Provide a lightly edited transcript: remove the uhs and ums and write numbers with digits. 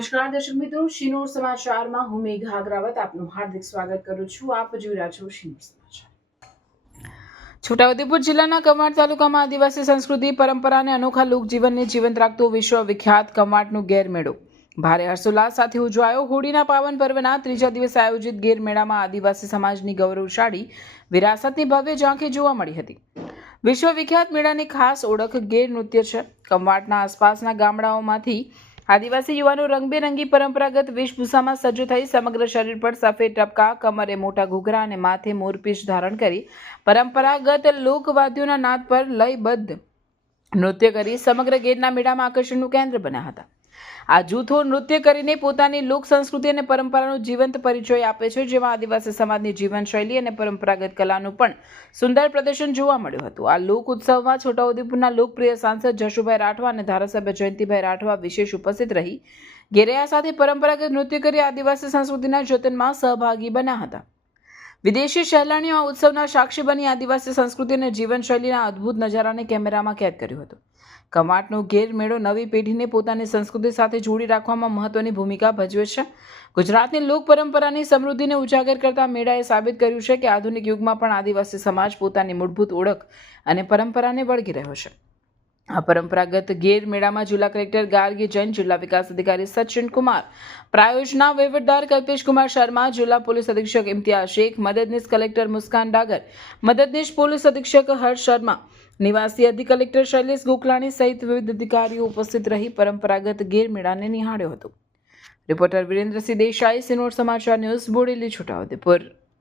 નમસ્કાર દર્શક મિત્રો, શિનોર સમાચારમાં હું મેઘા અગ્રવાલ આપનું હાર્દિક સ્વાગત કરું છું. આપ જોઈ રહ્યા છો શિનોર સમાચાર. છોટાઉદેપુર જિલ્લાના કમાડ તાલુકામાં આદિવાસી સંસ્કૃતિ, પરંપરા અને અનોખા લોકજીવનને જીવંત રાખતો વિશ્વવિખ્યાત કમાડનો ગેરમેળો ભારે હર્ષોલ્લાસ સાથે ઉજવાયો. હોળીના પાવન પર્વના ત્રીજા દિવસે આયોજિત ગેરમેળામાં આદિવાસી સમાજની ગૌરવશાળી વિરાસતની ભવ્ય ઝાંખી જોવા મળી હતી. વિશ્વવિખ્યાત મેળાની ખાસ ઓળખ ગેર નૃત્ય છે. કમાડના આસપાસના ગામડાઓમાંથી આદિવાસી યુવાનો રંગબેરંગી પરંપરાગત વેશભૂષામાં સજ્જ થઈ સમગ્ર શરીર પર સફેદ ટપકા, કમરે મોટા ઘૂઘરા અને માથે મોરપીંછ ધારણ કરી પરંપરાગત લોકવાદ્યોના નાદ પર લયબદ્ધ નૃત્ય કરી સમગ્ર ગેરના મેળામાં આકર્ષણનું કેન્દ્ર બન્યા હતા. આ જૂથો નૃત્ય કરીને પોતાની લોક સંસ્કૃતિ અને પરંપરાનો જીવંત પરિચય આપે છે, જેમાં આદિવાસી સમાજની જીવનશૈલી અને પરંપરાગત કલાનું પણ સુંદર પ્રદર્શન જોવા મળ્યું હતું. આ લોક ઉત્સવમાં છોટાઉદેપુરના લોકપ્રિય સાંસદ જશુભાઈ રાઠવા અને ધારાસભ્ય જયંતિભાઈ રાઠવા વિશેષ ઉપસ્થિત રહી ગેરૈયા સાથે પરંપરાગત નૃત્ય કરી આદિવાસી સંસ્કૃતિના જતનમાં સહભાગી બન્યા હતા. વિદેશી સહેલાણીઓ આ ઉત્સવના સાક્ષી બની આદિવાસી સંસ્કૃતિ અને જીવનશૈલીના અદ્ભુત નજારાને કેમેરામાં કેદ કર્યો હતો. કમાડનો ગેરમેળો નવી પેઢીને પોતાની સંસ્કૃતિ સાથે જોડી રાખવામાં મહત્વની ભૂમિકા ભજવે છે. ગુજરાતની લોક પરંપરાની સમૃદ્ધિને ઉજાગર કરતા મેળાએ સાબિત કર્યું છે કે આધુનિક યુગમાં પણ આદિવાસી સમાજ પોતાની મૂળભૂત ઓળખ અને પરંપરાને વળગી રહ્યો છે. આ પરંપરાગત ગેર મેળામાં જિલ્લા કલેક્ટર ગાર્ગી જૈન, જિલ્લા વિકાસ અધિકારી સચિન કુમાર, પ્રાયોજના વહીવટદાર કલ્પેશ કુમાર શર્મા, જિલ્લા પોલીસ અધિક્ષક ઇમ્તિયાઝ શેખ, મદદનીશ કલેક્ટર મુસ્કાન ડાગર, મદદનીશ પોલીસ અધિક્ષક હર્ષ શર્મા, નિવાસી અધિક કલેક્ટર શૈલેષ ગોખલાણી સહિત વિવિધ અધિકારીઓ ઉપસ્થિત રહી પરંપરાગત ગેર મેળાને નિહાળ્યો હતો. રિપોર્ટર વિરેન્દ્રસિંહ દેસાઈ, શિનોર સમાચાર ન્યૂઝ, બોડેલી, છોટાઉદેપુર.